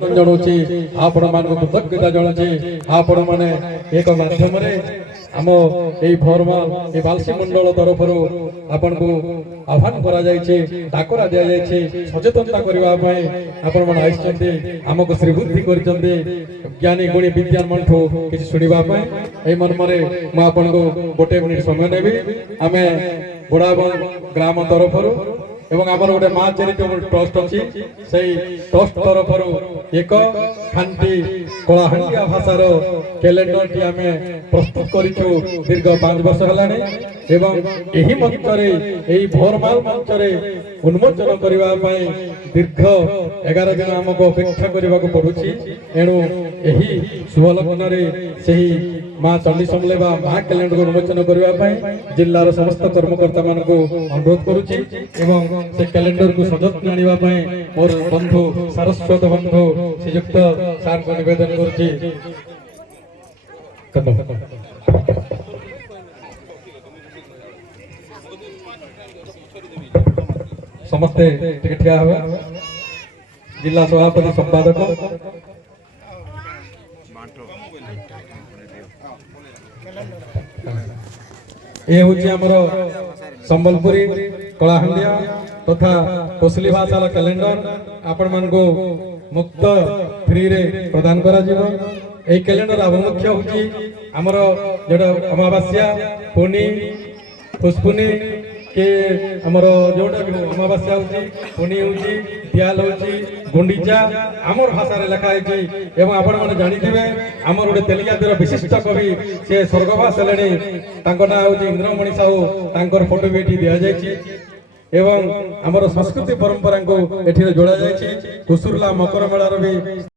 जनाऊँ आपण मान कृतज्ञता जनाऊँ आपण मैंने एक माध्यम आम यही भोरमाल ये बालसी मंडल तरफ आपण को आह्वान करा डाकरा दि जाए सचेतनता करने आपण मैंने आई आमको श्रीबुद्धि कर ज्ञानी गुणी विज्ञान मंठू किसी शुणापी यही मर्म मुझे गोटे मिनिट समय नेबी आम बुढ़ाबन ग्राम तरफ एवं आमर गोटे माँ चैरिटेबल ट्रस्ट अच्छी से ट्रस्ट तरफ एक खांटी कलाहांडिया भाषार कैलेंडर टी आम प्रस्तुत करूँ दीर्घ 5 वर्ष है मंच भोरमाल मंच उन्मोचन करने दीर्घ 11 दिन आमको अपेक्षा करने को पड़ुछि एणु यही शुभलग्न से माँ चंडी समलेवा माँ कैलेंडर को उन्मोचन करने जिलार समस्त कर्मकर्ता मान को अनुरोध करुच्ची एवं से कैलेंडर को सजत्न आने मोर बंधु सारस्वत बंधु श्रीयुक्त सार को निवेदन करुच्ची समस्ते ठिया हुआ जिला सभापति संपादक ये हूँ आमर संबलपुरी कलाहांडिया तथा कोसली भाषार कैलेंडर आपण मान को मुक्त फ्री रे प्रदान करा जीवो। ए कैलेंडर आभिमुख्य हूँ आमर जोड़ा अमावास्या पुनी पुष्पुनी के आमर जोटा अमावास्या हूँ पुनी हूँ दियाल हूँ गुंडीचा आमर भाषा लिखाई एवं आपण मैंने जानी आमर गोटे तेलियादीर विशिष्ट कवि से स्वर्गवास हेले ना हूँ इंद्रमणि साहू तांकर फोटो भी ये दि जाए एवं आमर संस्कृति परंपरा को एठी जोड़ा जाए कुसुरला मकर मेलार भी